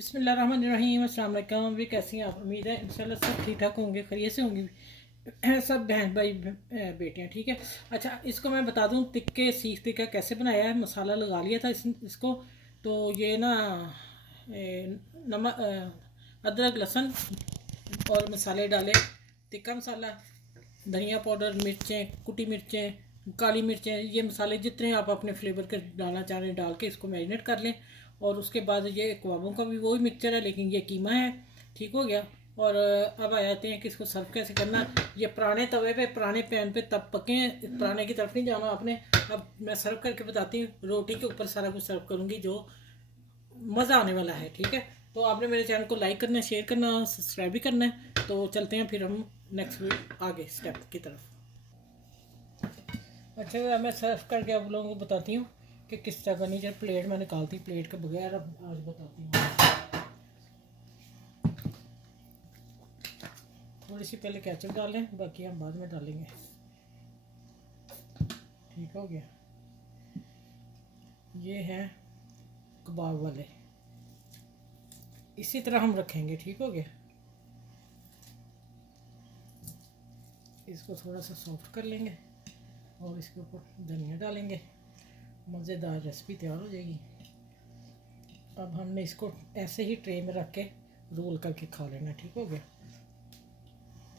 बिस्मिल्लाहिर्रहमानिर्रहीम। अस्सलाम वालेकुम। भी कैसी हैं आप? उम्मीद है इंशाल्लाह सब ठीक ठाक होंगे, खैरियत से होंगी सब बहन भाई बेटियां। ठीक है। अच्छा, इसको मैं बता दूं टिक्के सीख टिक्का कैसे बनाया है। मसाला लगा लिया था इसको। तो ये ना नमक, अदरक, लहसुन और मसाले डाले। टिक्का मसाला, धनिया पाउडर, मिर्चें, कुटी मिर्चें, काली मिर्चें, ये मसाले जितने आप अपने फ्लेवर के डालना चाह रहे हैं डाल के इसको मैरिनेट कर लें। और उसके बाद ये कबाबों का भी वही मिक्सचर है, लेकिन ये कीमा है। ठीक हो गया। और अब आ जाते हैं कि इसको सर्व कैसे करना। ये पुराने तवे पे, पुराने पैन पे तब पके हैं, पुराने की तरफ नहीं जाना आपने। अब मैं सर्व करके बताती हूँ। रोटी के ऊपर सारा कुछ सर्व करूँगी, जो मज़ा आने वाला है। ठीक है। तो आपने मेरे चैनल को लाइक करना है, शेयर करना, सब्सक्राइब भी करना है। तो चलते हैं फिर हम नेक्स्ट आगे स्टेप की तरफ। अच्छा, मैं सर्व करके आप लोगों को बताती हूँ कि किस तरह करनी चाहिए। प्लेट मैं निकालती, प्लेट के बगैर अब आज बताती हूँ। थोड़ी सी पहले केचप डालें, बाकी हम बाद में डालेंगे। ठीक हो गया। ये है कबाब वाले, इसी तरह हम रखेंगे। ठीक हो गया। इसको थोड़ा सा सॉफ्ट कर लेंगे और इसके ऊपर धनिया डालेंगे। मज़ेदार रेसिपी तैयार हो जाएगी। अब हमने इसको ऐसे ही ट्रे में रख के रोल करके खा लेना। ठीक हो गया।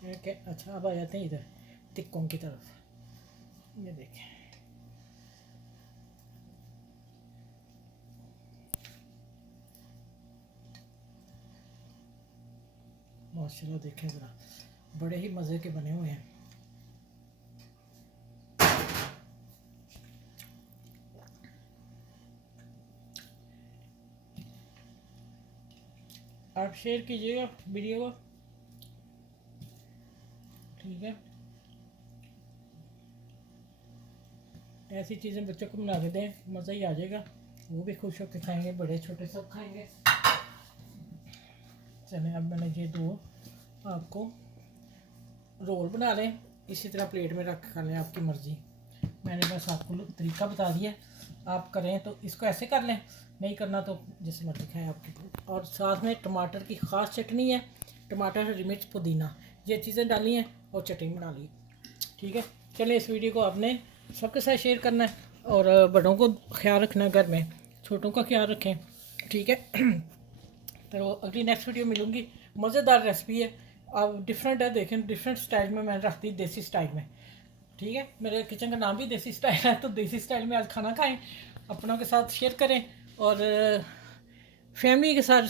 ठीक है। अच्छा, अब आ जाते हैं इधर टिक्कों की तरफ। ये देखें, माशाल्लाह देखें ज़रा, बड़े ही मज़े के बने हुए हैं। आप शेयर कीजिएगा वीडियो को। ठीक है। ऐसी चीज़ें बच्चों को बना के दें, मज़ा ही आ जाएगा। वो भी खुश होकर खाएंगे, बड़े छोटे सब खाएंगे। चलें, अब मैंने ये दो आपको रोल बना लें, इसी तरह प्लेट में रख कर लें, आपकी मर्ज़ी। मैंने बस आपको तरीका बता दिया। आप करें तो इसको ऐसे कर लें, नहीं करना तो जैसे मर्ज़ी खाएँ आपकी। और साथ में टमाटर की ख़ास चटनी है, टमाटर, हरी मिर्च, पुदीना, ये चीज़ें डाली हैं और चटनी बना ली। ठीक है। चलिए, इस वीडियो को आपने सबके साथ शेयर करना है और बड़ों को ख्याल रखना है, घर में छोटों का ख्याल रखें। ठीक है। तो अगली नेक्स्ट वीडियो मिलूँगी। मज़ेदार रेसिपी है, अब डिफरेंट है। देखें, डिफरेंट स्टाइल में मैंने रख दी, देसी स्टाइल में। ठीक है। मेरे किचन का नाम भी देसी स्टाइल है, तो देसी स्टाइल में आज खाना खाएं, अपनों के साथ शेयर करें और फैमिली के साथ,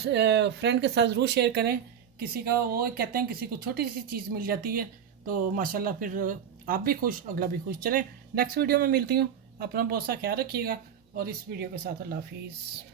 फ्रेंड के साथ ज़रूर शेयर करें। किसी का वो कहते हैं किसी को छोटी सी चीज़ मिल जाती है तो माशाल्लाह फिर आप भी खुश, अगला भी खुश। चलें, नेक्स्ट वीडियो में मिलती हूँ। अपना बहुत सा ख्याल रखिएगा और इस वीडियो के साथ अल्लाह हाफिज़।